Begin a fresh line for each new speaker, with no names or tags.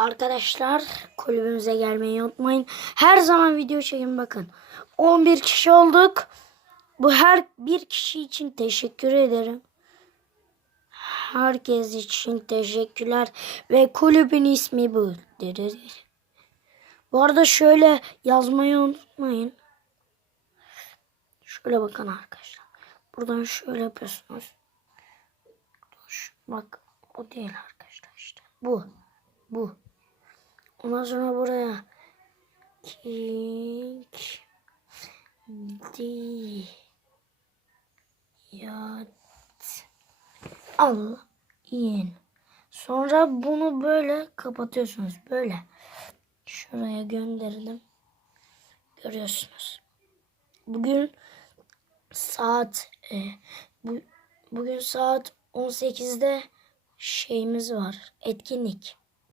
Arkadaşlar kulübümüze gelmeyi unutmayın. Her zaman video çekin bakın. 11 kişi olduk. Bu her bir kişi için teşekkür ederim. Herkes için teşekkürler. Ve kulübün ismi bu. Bu arada şöyle yazmayı unutmayın. Şöyle bakın arkadaşlar. Buradan şöyle yapıyorsunuz. Bak o değil arkadaşlar işte. Bu. Bu. Ondan sonra buraya King di yat al in. Sonra bunu böyle kapatıyorsunuz. Böyle. Şuraya gönderdim. Görüyorsunuz. Bugün saat e, bu, bugün saat 18'de şeyimiz var. Etkinlik.